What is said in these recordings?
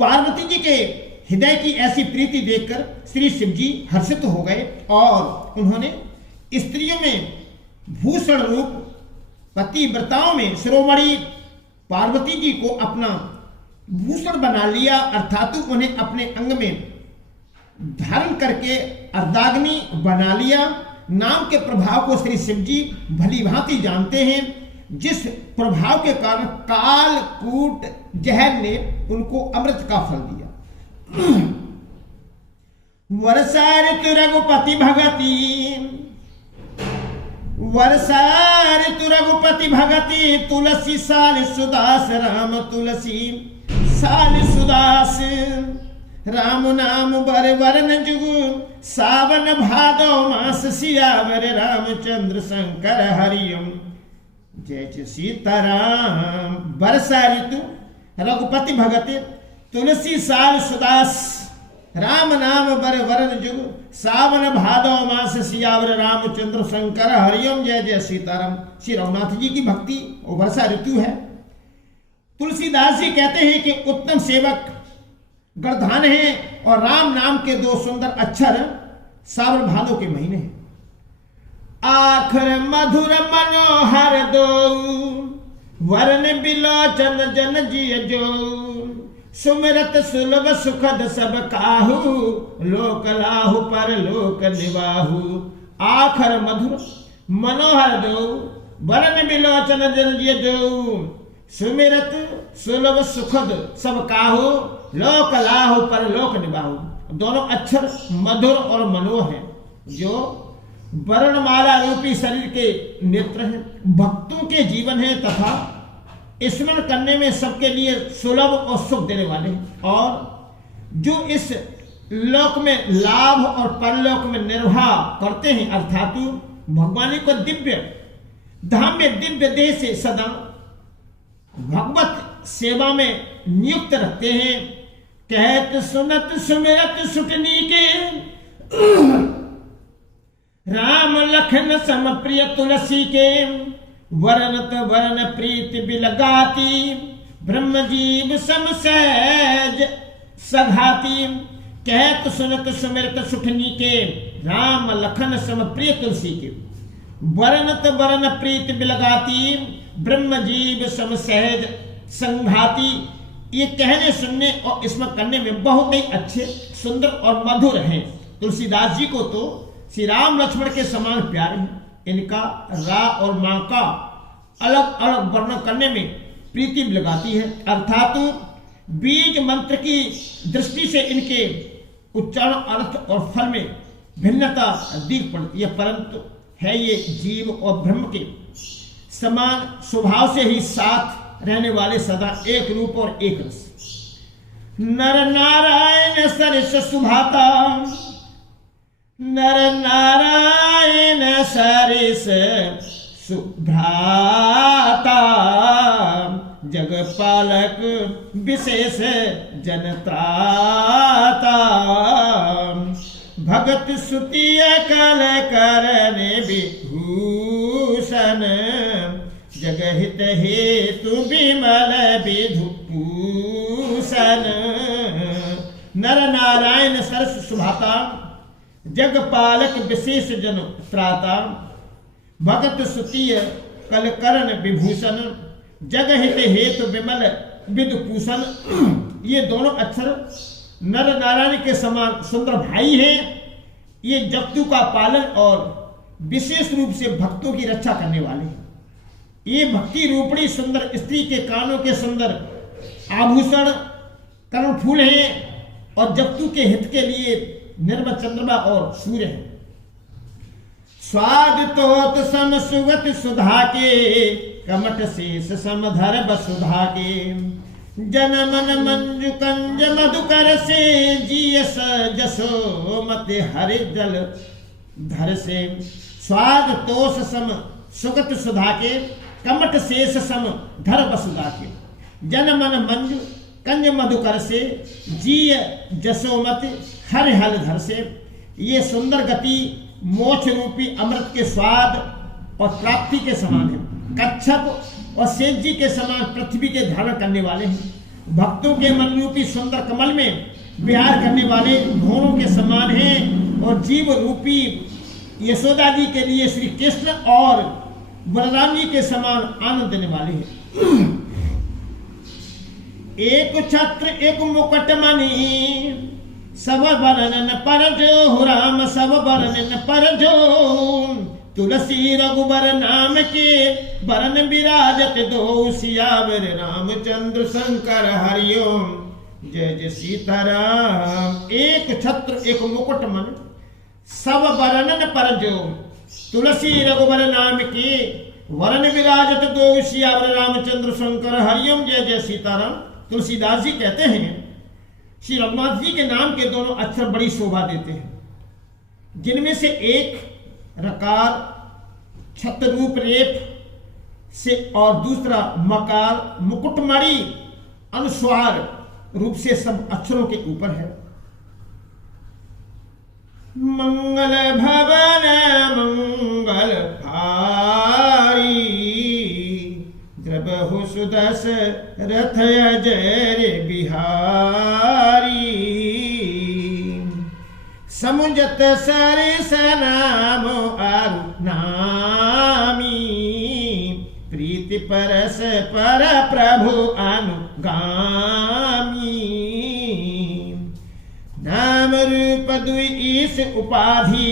पार्वती जी के हृदय की ऐसी प्रीति देखकर श्री शिव जी हर्षित हो गए और उन्होंने स्त्रियों में भूषण रूप पतिव्रताओं में शिरोमणि पार्वती जी को अपना भूषण बना लिया, अर्थात उन्हें अपने अंग में धारण करके अर्धाग्नि बना लिया। नाम के प्रभाव को श्री शिव जी भली भांति जानते हैं, जिस प्रभाव के कारण कालकूट जहर ने उनको अमृत का फल दिया। वर्षा ऋतु रघुपति भगति, वर्षा ऋतु रघुपति भगति, तुलसी साल सुदास राम तुलसी साल सुदास। राम नाम बर वरन जुग, सावन भादो मास सियावर, रामचंद्र शंकर हरिओम जय जय सीताराम। वर्षा ऋतु रघुपति भगति, तुलसी साल सुदास, राम नाम बर वरन जुग, सावन भादो मास सियावर, रामचंद्र शंकर हरिओम जय जय सीताराम। श्री रघुनाथ जी की भक्ति और वर्षा ऋतु है। तुलसीदास जी कहते हैं कि उत्तम सेवक गणधान है और राम नाम के दो सुंदर अक्षर सावन भादो के महीने हैं। आखर मधुर मनोहर दो, वरन बिलोचन जन जिय जो, सुमिरत सुलभ सुखद सब काहू, लोक लाहु पर लोक निवाहु। आखर मधुर मनोहर दो, वरन बिलोचन जन जिय जो, सुमिरत सुलभ सुखद सब काहू, लोक लाहु पर लोक निवाहु। दोनों अक्षर मधुर और मनोह हैं, जो वर्णमाला रूपी शरीर के नेत्र हैं, भक्तों के जीवन है तथा स्मरण करने में सबके लिए सुलभ और सुख देने वाले हैं, और जो इस लोक में लाभ और परलोक में निर्वाह करते हैं, अर्थात भगवान को दिव्य धाम में दिव्य देह से सदा भगवत सेवा में नियुक्त रखते हैं। कहत सुनत सुमिरत सुटनी के, राम लखन सम प्रिय तुलसी के, वरनत वरन प्रीति बिलगाती, ब्रह्म जीव सम सहज सघाती। कहत सुनत सुमिरत सुठनी के, राम लखन सम प्रिय तुलसी के, वरनत वरन प्रीति बिलगाती, ब्रह्म जीव सम सहज संघाती। ये कहने सुनने और स्मरण करने में बहुत ही अच्छे, सुंदर और मधुर हैं। तुलसीदास जी को तो श्री राम लक्ष्मण के समान प्यारे हैं। इनका रा और मां का अलग अलग वर्णन करने में प्रीति लगाती है, अर्थात बीज मंत्र की दृष्टि से इनके उच्चारण, अर्थ और फल में भिन्नता दिख पड़ती है, परंतु है ये जीव और ब्रह्म के समान स्वभाव से ही साथ रहने वाले, सदा एक रूप और एक रस। नर नारायण सरिस सुभाता, नर नारायण सरिस सुभ्राता, जगपालक विशेष जनत्राता, भगत सुतिय कल करने विभूषण, जगहित हेतु विमल विधुभूषण। नर नारायण सरस सुभाता, जगपालक विशेष जन त्राता, भगत सुतीय कलकरण विभूषण, जगहित हेतु विमल विधुभूषण। ये दोनों अक्षर नर नारायण के समान सुंदर भाई हैं। ये जगतु का पालन और विशेष रूप से भक्तों की रक्षा करने वाले हैं। ये भक्ति रूपणी सुंदर स्त्री के कानों के सुंदर आभूषण कर्णफूल हैं और जगतु के हित के लिए निर्मल चंद्रमा और सूर्य है। स्वाद तोत सम सुगत सुधा के, कमट शेष समधर बसुधा के, जन मन मंजु कंज मधुकर से, जियस जसो मत हरि जल धर से। स्वाद तोष सम सुगत सुधा के, कमट शेष सम धर बसुधा के, जन मन मंजु कंज मधुकर से, जिय जसोमत हर हल धर से। ये सुंदर गति मोक्ष रूपी अमृत के स्वाद और प्राप्ति के समान है। कच्छप और शेष जी के समान पृथ्वी के धारण करने वाले हैं। भक्तों के मन रूपी सुंदर कमल में विहार करने वाले घोड़ों के समान हैं और जीव रूपी यशोदा जी के लिए श्री कृष्ण और बलराम जी के समान आनंद देने वाले हैं। एक छत्र एक मुकुट मणि सब बरन पर जो राम सब बरन पर जो तुलसी रघुबर नाम के बरन विराजत दो सियावर रामचंद्र शंकर हरिओम जय जय सीताराम। एक छत्र एक मुकुट मन सब बरनन पर जो तुलसी रघुबर नाम के वरन विराजत दो सियावर रामचंद्र शंकर हरिओम जय जय सीताराम। तुलसीदास जी कहते हैं श्री रघुनाथ जी के नाम के दोनों अक्षर बड़ी शोभा देते हैं, जिनमें से एक रकार छत्ररूप रेप से और दूसरा मकार मुकुटमणि अनुस्वार रूप से सब अक्षरों के ऊपर है। मंगल भवन मंगल हारी द्रबहु सुदस रथ अजय बिहारी समुझत सरिस नाम आरु नामी प्रीति परस पर प्रभु अनुगामी नाम रूप दुई ईश उपाधि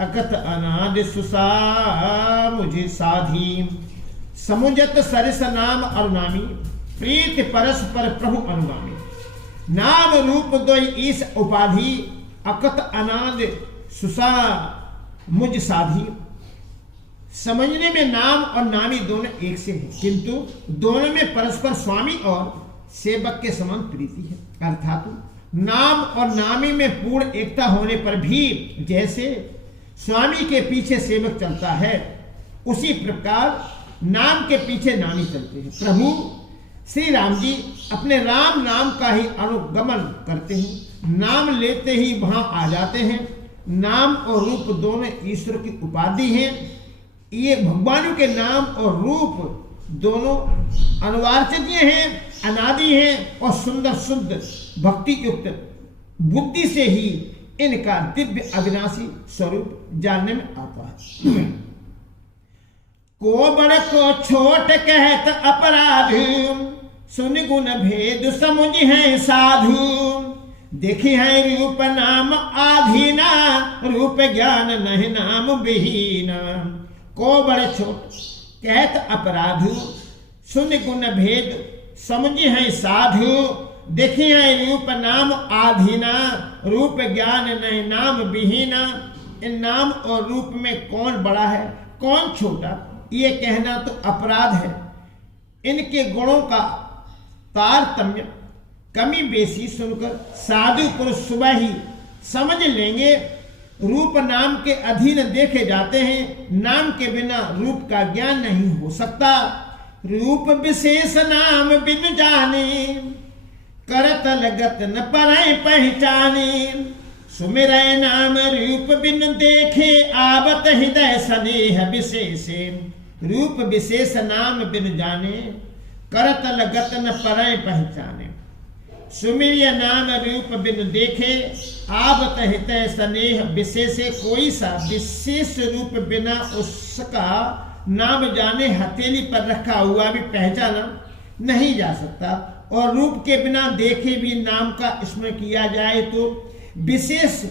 अकत अनाद सुसा मुझे साधी समुझत सरिस नाम अरुनामी प्रीति परस पर प्रभु अनुगामी नाम रूप दुई ईश उपाधि अकत अनाद सुसा मुझ साधी। समझने में नाम और नामी दोनों एक से हैं, किंतु दोनों में परस्पर स्वामी और सेवक के समान प्रीति है। अर्थात नाम और नामी में पूर्ण एकता होने पर भी जैसे स्वामी के पीछे सेवक चलता है, उसी प्रकार नाम के पीछे नामी चलते हैं। प्रभु श्री राम जी अपने राम नाम का ही अनुगमन करते हैं, नाम लेते ही वहां आ जाते हैं। नाम और रूप दोनों ईश्वर की उपाधि हैं। ये भगवानों के नाम और रूप दोनों अनुवार्चनीय हैं, अनादि हैं और सुंदर शुद्ध भक्ति युक्त बुद्धि से ही इनका दिव्य अविनाशी स्वरूप जानने में आता है। को बड़ को छोट कहत अपराध सुन गुण भेद समुझ है साधु देखी है रूप नाम आधीना रूप ज्ञान नहीं नाम विहीना। को बड़ छोट कहत अपराधु सुन गुण भेद समझ है साधु देखी है रूप नाम आधीना रूप ज्ञान नहीं नाम विहीना। इन नाम और रूप में कौन बड़ा है कौन छोटा, ये कहना तो अपराध है। इनके गुणों का तारतम्य कमी बेसी सुनकर साधु पुरुष सुबह ही समझ लेंगे। रूप नाम के अधीन देखे जाते हैं, नाम के बिना रूप का ज्ञान नहीं हो सकता। रूप विशेष नाम बिन जाने करत लगत न परय पहचाने सुमिरय नाम रूप बिन देखे आबत हृदय स्नेह विशेषे। रूप विशेष नाम बिन जाने करत लगत न परय पहचाने सुमिर नाम रूप बिन देखे आबत हृदय स्नेह विशेषे। कोई सा विशेष रूप बिना उसका नाम जाने हथेली पर रखा हुआ भी पहचाना नहीं जा सकता, और रूप के बिना देखे भी नाम का स्मरण किया जाए तो विशेष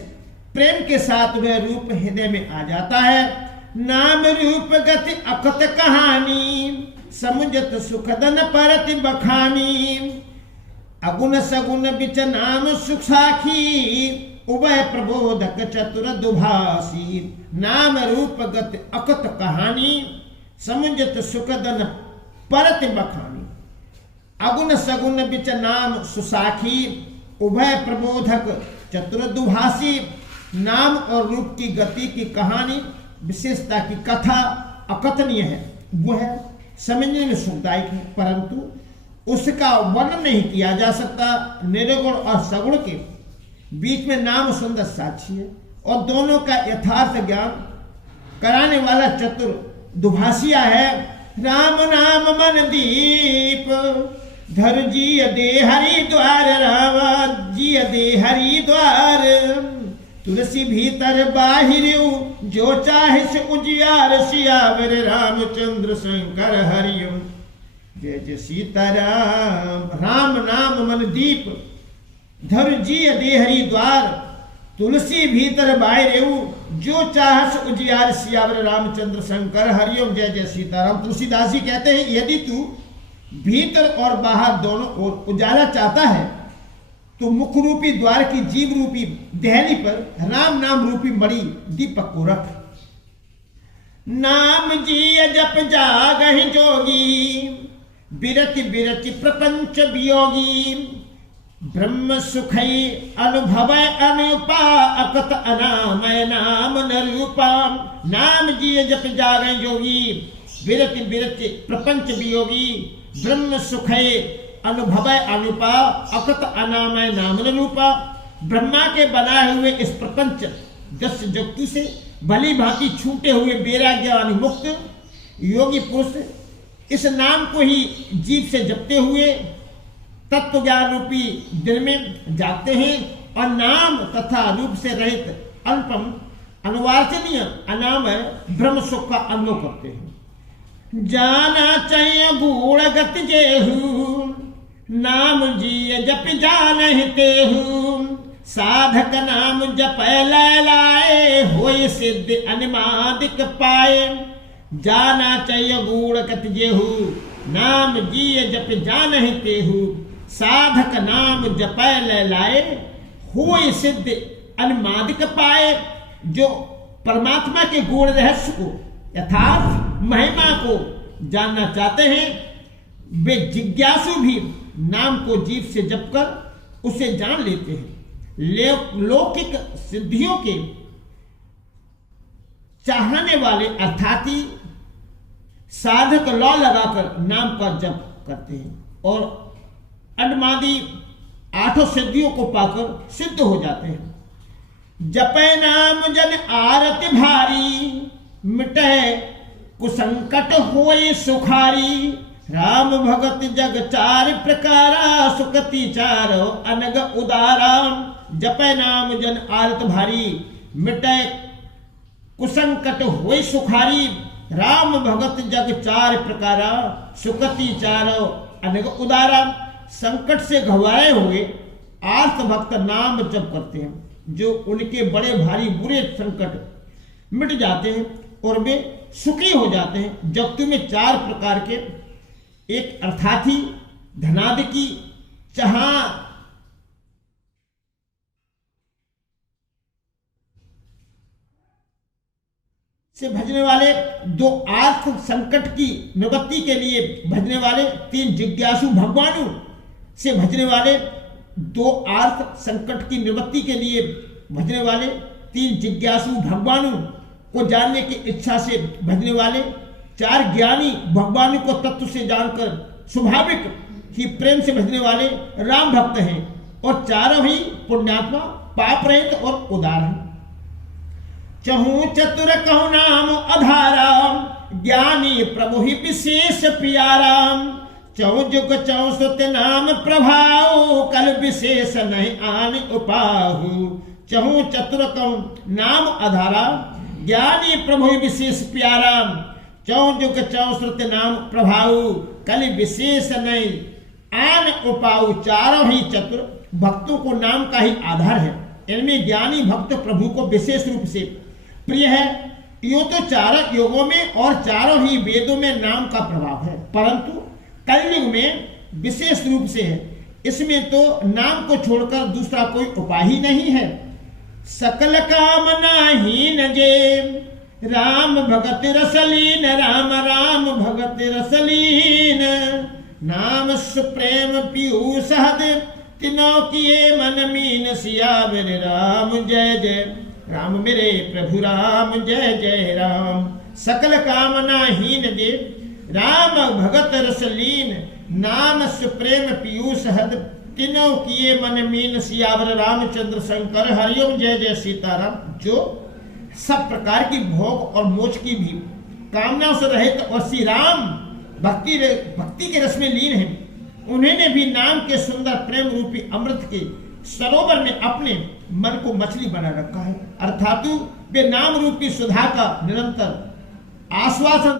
प्रेम के साथ वह रूप हृदय में आ जाता है। नाम रूप गति अकत कहानी समुझत सुखदन परति बखानी अगुण सगुण बिच नाम सुख साखी उभय प्रबोधक चतुर दुभासी। नाम रूप गति अकत कहानी समुझत सुखदन परति बखानी अगुण सगुण बिच नाम सुसाखी उभय प्रबोधक चतुर दुभासी। नाम और रूप की गति की कहानी विशेषता की कथा अकथनीय है, वो है समझने में सुखदायक है, परंतु उसका वर्णन नहीं किया जा सकता। निर्गुण और सगुण के बीच में नाम सुंदर साक्षी है और दोनों का यथार्थ ज्ञान कराने वाला चतुर दुभाषिया है। राम नाम मन दीप धर जी दे हरिद्वार राम जी दे हरिद्वार तुलसी भीतर बाहिर जो चाहे से उजियार सियावर रामचंद्र शंकर हरिओम जय जय सीताराम। राम नाम मन दीप धर जी दे हरिद्वार तुलसी भीतर बाहिर जो चाहे से उजियार सियावर रामचंद्र शंकर हरिओम जय जय सीताराम। तुलसीदास जी कहते हैं यदि तू भीतर और बाहर दोनों ओर उजाला चाहता है तो मुख रूपी द्वार की जीव रूपी दहली पर राम नाम रूपी मणि दीपक को रख। नाम जी जप जागहि जोगी बिरति बिरति प्रपंच वियोगी ब्रह्म सुखई अनुभव अनुपा अकत अनामय नाम न रूपा। नाम जी जप जागहि जोगी बिरति बिरति प्रपंच वियोगी ब्रह्म सुखय अनुभव अनुपा अकत अनामय नामन रूपा। ब्रह्मा के बनाए हुए इस प्रपंच दस जगतु से भली भांति छूटे हुए बेराग्यवानी मुक्त योगी पुरुष इस नाम को ही जीव से जपते हुए तत्व ज्ञान रूपी दिन में जागते हैं और नाम तथा रूप से रहित अल्पम अनुवार्चनीय अनामय ब्रह्म सुख का अनुभव करते हैं। जाना चाहिए गूढ़ गत जेहू नाम जी जप जानते हूँ साधक नाम जप लाए होय सिद्ध अनुमादिक पाए। जाना चाहिए गूढ़ गत जेहू नाम जी जप जानते हूँ साधक नाम जप लाए होय सिद्ध अनुमादिक पाए। जो परमात्मा के गूढ़ रहस्य को यथार्थ महिमा को जानना चाहते हैं वे जिज्ञासु भी नाम को जीव से जपकर उसे जान लेते हैं। लौकिक सिद्धियों के चाहने वाले अर्थात ही साधक लौ लगाकर नाम का जप करते हैं और अडमादी आठों सिद्धियों को पाकर सिद्ध हो जाते हैं। जपे नाम जन आरति भारी मिटे कुसंकट होए सुखारी। राम भगत जग चार प्रकारा सुकति चारो अनग उदारा। जपे नाम जन आरत भारी मिटे कुसंकट होए सुखारी। राम भगत जग चार प्रकारा सुकति चारो अनग उदारा। संकट से घबराए हुए आर्त भक्त नाम जप करते हैं जो उनके बड़े भारी बुरे संकट मिट जाते हैं और वे सुखी हो जाते हैं। जगत में चार प्रकार के एक अर्थाथी धनादिकी जहां से भजने वाले, दो आर्थ संकट की निवृत्ति के लिए भजने वाले, तीन जिज्ञासु भगवानों से भजने वाले, दो आर्थ संकट की निवृत्ति के लिए भजने वाले, तीन जिज्ञासु भगवानों को जानने की इच्छा से भजने वाले, चार ज्ञानी भगवान को तत्व से जानकर स्वाभाविक ही प्रेम से भजने वाले राम भक्त हैं और चारों ही पुण्यात्मा पाप रहित और उदार हैं। चहु चतुर कहु नाम अधाराम ज्ञानी प्रभु ही विशेष प्याराम। चौ जुग चौ सुत नाम प्रभाव कल विशेष नहीं आन उपाहु। चहु चतुर कहु नाम अधारा ज्ञानी प्रभु विशेष प्याराम। चौ जुग चौ श्रुत नाम प्रभाव कल विशेष नहीं आन उपाऊ। चारों ही चतुर भक्तों को नाम का ही आधार है। इनमें ज्ञानी भक्त प्रभु को विशेष रूप से प्रिय है। यो तो चारों योगों में और चारों ही वेदों में नाम का प्रभाव है, परंतु कलयुग में विशेष रूप से है। इसमें तो नाम को छोड़कर दूसरा कोई उपाय ही नहीं है। सकल कामना हीन जे राम भगत रसलीन। राम राम भगत रसलीन नाम सुप्रेम पीयूष हद तिनों किए मन मीन। सियावर राम जय जय राम मेरे प्रभु राम जय जय राम। सकल कामना हीन देव राम भगत रसलीन नाम सुप्रेम पीयूष हद तीनों किए मन मीन। सियावर रामचंद्र शंकर हरिओम जय जय सीताराम। जो सब प्रकार की भोग और मोक्ष की भी कामनाओं से रहित और श्री राम भक्ति के रस में लीन है, उन्होंने भी नाम के सुंदर प्रेम रूपी अमृत के सरोवर में अपने मन को मछली बना रखा है, अर्थात वे नाम रूपी सुधा का निरंतर आश्वासन